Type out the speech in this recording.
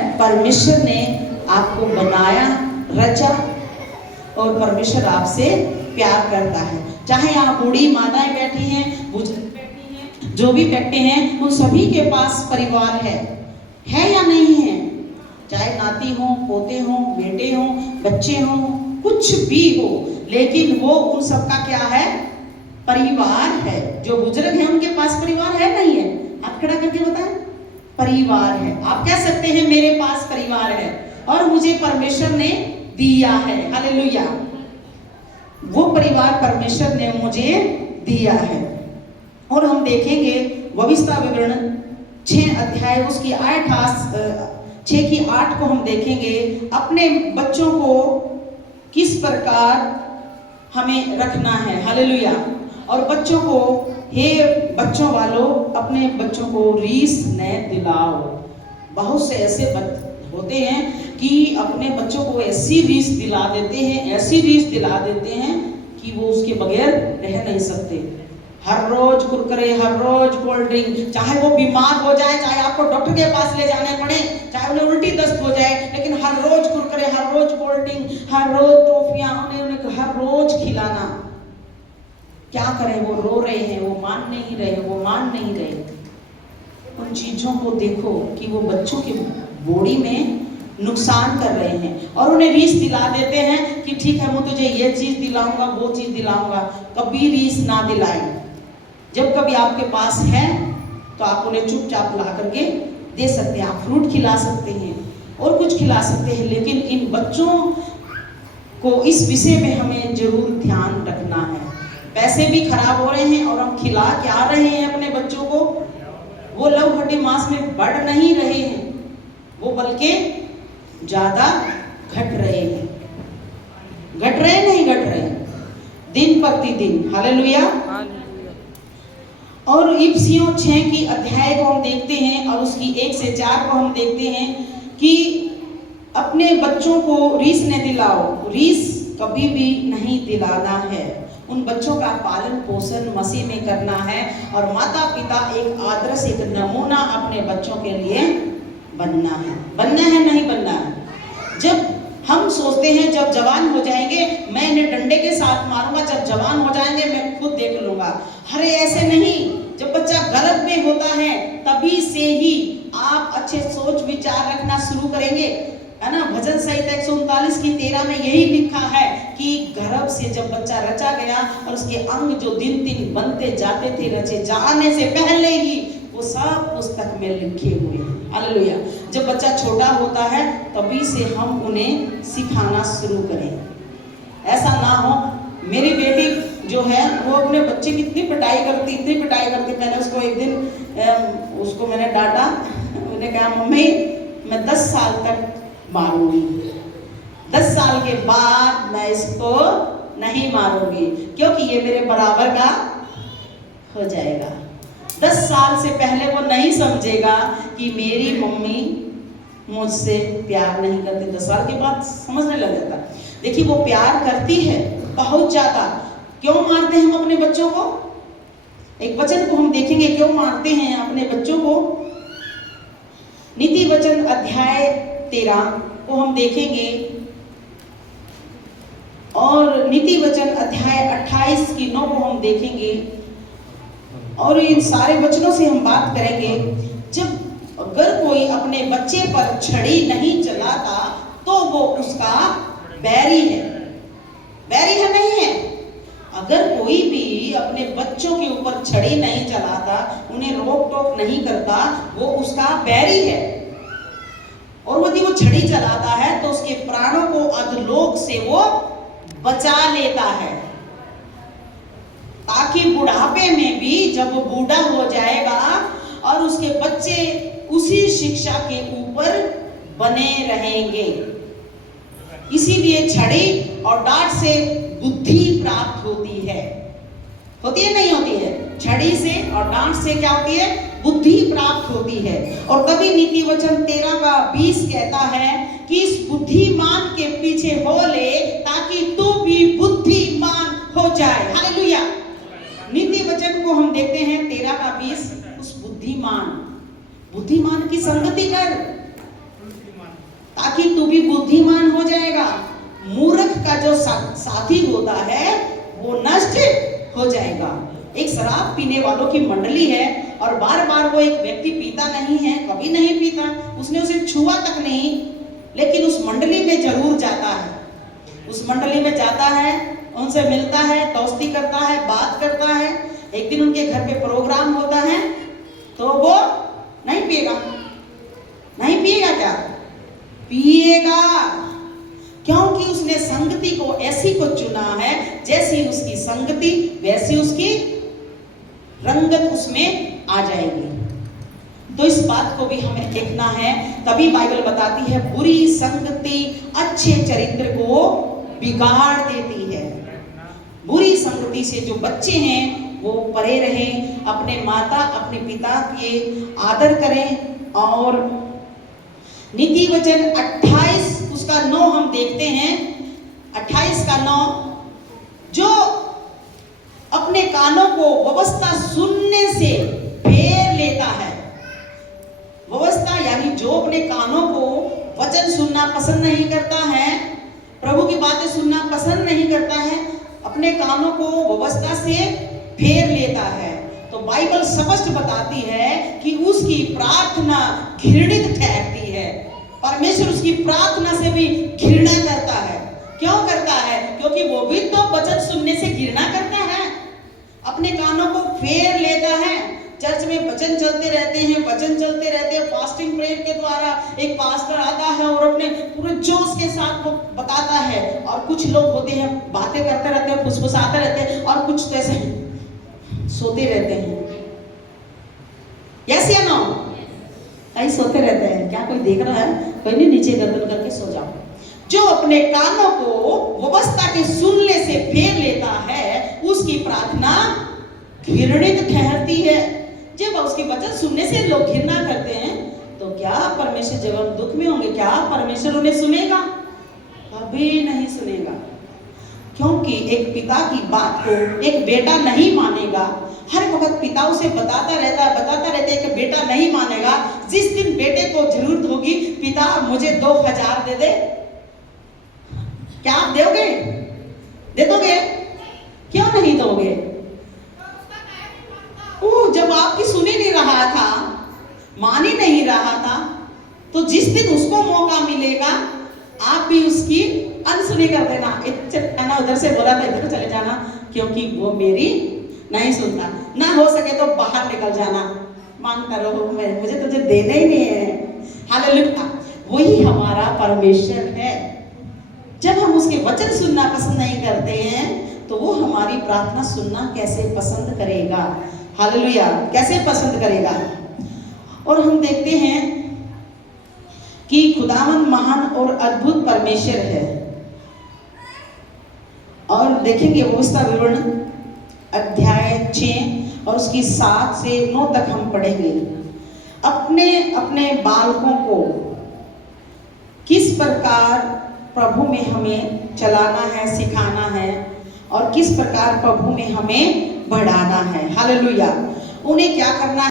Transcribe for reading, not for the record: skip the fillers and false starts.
परमेश्वर ने आपको बनाया, रचा और परमेश्वर आपसे प्यार करता है। चाहे आप बूढ़ी माताएं बैठी हैं, बुजुर्ग बैठी हैं, जो भी बैठे हैं, उन सभी के पास परिवार है या नहीं है? चाहे नाती हो, पोते हो, बेटे हो, बच्चे हो, कुछ भी हो, लेकिन वो उन सबका क्या है? परिवार है। जो बुजुर्ग है उनके पास परिवार है नहीं है? हाथ खड़ा करके बताएं। परिवार है। आप कह सकते हैं मेरे पास परिवार है और मुझे परमेश्वर ने दिया है। हालेलुया। वो परिवार परमेश्वर ने मुझे दिया है। और हम देखेंगे भविष्यता विवरण 6 अध्याय उसकी 6 की 8 को हम देखेंगे। अपने बच्चों को किस प्रकार हमें रखना है। हालेलुया। और बच्चों को, हे बच्चों वालों, अपने बच्चों को रीस न दिलाओ। बहुत से ऐसे होते हैं कि अपने बच्चों को ऐसी रीस दिला देते हैं, ऐसी रीस दिला देते हैं कि वो उसके बगैर रह नहीं सकते। हर रोज कुरकुरे, हर रोज कोल्ड ड्रिंक, चाहे वो बीमार हो जाए, चाहे आपको डॉक्टर के पास ले जाने पड़े, चाहे उन्हें उल्टी दस्त हो जाए, लेकिन हर रोज कुरकुरे, हर रोज कोल्ड ड्रिंक, हर रोज टॉफियां, उन्हें हर रोज खिलाना। क्या करें? वो रो रहे हैं, वो मान नहीं रहे। उन चीजों को देखो कि वो बच्चों की बॉडी में नुकसान कर रहे हैं और उन्हें रीस दिला देते हैं कि ठीक है, मैं तुझे ये चीज दिलाऊंगा, वो चीज दिलाऊंगा। कभी रीस ना दिलाएं। जब कभी आपके पास है तो आप उन्हें चुपचाप ला करके दे सकते हैं। आप फ्रूट खिला सकते हैं और कुछ खिला सकते हैं, लेकिन इन बच्चों को इस विषय में हमें जरूर ध्यान रखना है। पैसे भी खराब हो रहे हैं और हम खिला क्या रहे हैं अपने बच्चों को? वो लवघटे मांस में बढ़ नहीं रहे हैं, वो बल्कि ज्यादा घट रहे हैं। घट रहे दिन प्रतिदिन। हालेलुया। और इफिसियों 6 की अध्याय को हम देखते हैं और उसकी 1 से 4 को हम देखते हैं कि अपने बच्चों को रीस न दिलाओ। रीस कभी भी नहीं दिलाना है। उन बच्चों का पालन पोषण मसीह में करना है और माता पिता एक आदर्श, एक नमूना अपने बच्चों के लिए बनना है नहीं बनना है। जब हम सोचते हैं जब जवान हो जाएंगे मैं इन्हें डंडे के साथ मारूंगा, जब जवान हो जाएंगे मैं खुद देख लूंगा। अरे ऐसे नहीं। जब बच्चा गर्भ में होता है तभी से ही आप अच्छे सोच विचार रखना शुरू करेंगे, है ना। भजन संहिता 139 की 13 में यही लिखा है कि गर्भ से जब बच्चा रचा गया और उसके अंग जो दिन दिन बनते जाते थे, रचे जाने से पहले ही वो सब पुस्तक में लिखे हुए हैं। हालेलुया। जब बच्चा छोटा होता है तभी से हम उन्हें सिखाना शुरू करें। ऐसा ना हो, मेरी बेटी जो है वो अपने बच्चे की इतनी पिटाई करती। मैंने उसको एक दिन उसको मैंने डांटा। मैंने कहा मम्मी मैं 10 साल तक मारूंगी, 10 साल के बाद मैं इसको नहीं मारूंगी, क्योंकि ये मेरे बराबर का हो जाएगा। 10 साल से पहले वो नहीं समझेगा कि मेरी मम्मी मुझसे प्यार नहीं करती। 10 साल के बाद समझने लग जाता। देखिए वो प्यार करती है बहुत ज्यादा। क्यों मारते हैं हम अपने बच्चों को? एक वचन को हम देखेंगे क्यों मारते हैं अपने बच्चों को। नीति वचन अध्याय 13 को हम देखेंगे और नीति वचन अध्याय 28 की 9 को हम देखेंगे और इन सारे वचनों से हम बात करेंगे। जब अगर कोई अपने बच्चे पर छड़ी नहीं चलाता तो वो उसका बैरी है नहीं है। अगर कोई भी अपने बच्चों के ऊपर छड़ी नहीं चलाता, उन्हें रोक टोक नहीं करता, वो उसका बैरी है। और यदि वो छड़ी चलाता है तो उसके प्राणों को अधोलोक से वो बचा लेता है, ताकि बुढ़ापे में भी जब वो बूढ़ा हो जाएगा और उसके बच्चे उसी शिक्षा के ऊपर बने रहेंगे। इसीलिए छड़ी और डांट से बुद्धि प्राप्त होती है नहीं होती है? छड़ी से और डांट से क्या होती है? बुद्धि प्राप्त होती है। और तभी नीति वचन 13 का 20 कहता है कि इस बुद्धिमान के पीछे हो ले ताकि तू भी बुद्धिमान हो जाए। हालेलुया। नीति वचन को हम देखते हैं 13 का 20। उस बुद्धिमान की संगति कर। तू भी बुद्धिमान हो जाएगा। मूर्ख का जो साथी होता है वो नष्ट हो जाएगा। एक शराब पीने वालों की मंडली है और बार बार वो एक व्यक्ति पीता नहीं है, कभी नहीं पीता, उसने उसे छुआ तक नहीं, लेकिन उस मंडली में जरूर जाता है। उस मंडली में जाता है, उनसे मिलता है, दोस्ती करता है, बात करता है। एक दिन उनके घर पे प्रोग्राम होता है तो वो नहीं पिएगा। नहीं पिएगा क्या? पिएगा, क्योंकि उसने संगति को ऐसी को चुना है, जैसी उसकी संगति वैसी उसकी रंगत उसमें आ जाएगी। तो इस बात को भी हमें देखना है। तभी बाइबल बताती है बुरी संगति अच्छे चरित्र को बिगाड़ देती है। बुरी संगति से जो बच्चे हैं वो परे रहें, अपने माता अपने पिता के आदर करें। और नीति वचन 28 उसका 9 हम देखते हैं। 28 का 9, जो अपने कानों को व्यवस्था सुनने से फेर लेता है। व्यवस्था यानी जो अपने कानों को वचन सुनना पसंद नहीं करता है, प्रभु की बातें सुनना पसंद नहीं करता है, अपने कानों को व्यवस्था से फेर लेता है, तो बाइबल स्पष्ट बताती है कि उसकी प्रार्थना घृणित ठहरती है। परमेश्वर उसकी प्रार्थना से भी घृणा करता है। क्यों करता है? क्योंकि वो भी तो वचन सुनने से घृणा करता है, अपने कानों को फेर लेता है। चर्च में वचन चलते रहते हैं, वचन चलते रहते हैं, फास्टिंग प्रेयर के द्वारा एक पास्टर आता है और अपने पूरे जोश के साथ वो बताता है, और कुछ लोग होते हैं बातें करते रहते हैं, फुसफुसाते रहते हैं, और कुछ तो ऐसे सोते रहते हैं। यस या नो? कहीं सोते रहते हैं। क्या कोई देख रहा है? कोई नहीं, नीचे गर्दन करके सो जाओ। जो अपने कानों को व्यवस्था के सुनने से फेर लेता है, उसकी प्रार्थना घृणित ठहरती है। जब उसके वचन सुनने से लोग घृणा करते हैं, तो क्या परमेश्वर जब हम दुख में होंगे, क्या परमेश्वर उन्हें सुनेगा? कभी नहीं सुनेगा। क्योंकि एक पिता की बात को एक बेटा नहीं मानेगा। हर वक्त पिता उसे बताता रहता है कि बेटा नहीं मानेगा। जिस दिन बेटे को जरूरत होगी, पिता मुझे 2000 दे दे, क्या आप दोगे? दे दोगे? क्यों नहीं दोगे? जब आपकी सुन ही नहीं रहा था, मान ही नहीं रहा था, तो जिस दिन उसको मौका मिलेगा आप भी उसकी अनसुनी कर देना। इतना उधर से बोला था इधर चले जाना, क्योंकि वो मेरी नहीं सुनता। ना हो सके तो बाहर निकल जाना, मांगता रहो, मुझे तुझे देना ही नहीं है। हालेलुया। वही हमारा परमेश्वर है। जब हम उसके वचन सुनना पसंद नहीं करते हैं, तो वो हमारी प्रार्थना सुनना कैसे पसंद करेगा? हालेलुया, कैसे पसंद करेगा? और हम देखते हैं कि खुदावंद महान और अद्भुत परमेश्वर है। और देखेंगे व्यवस्था विवरण अध्याय 6 और उसकी 7 से 9 तक हम पढ़ेंगे। अपने अपने बालकों को किस प्रकार प्रभु में हमें चलाना है, सिखाना है, और किस प्रकार प्रभु में हमें बढ़ाना है। हालेलुया। उन्हें क्या करना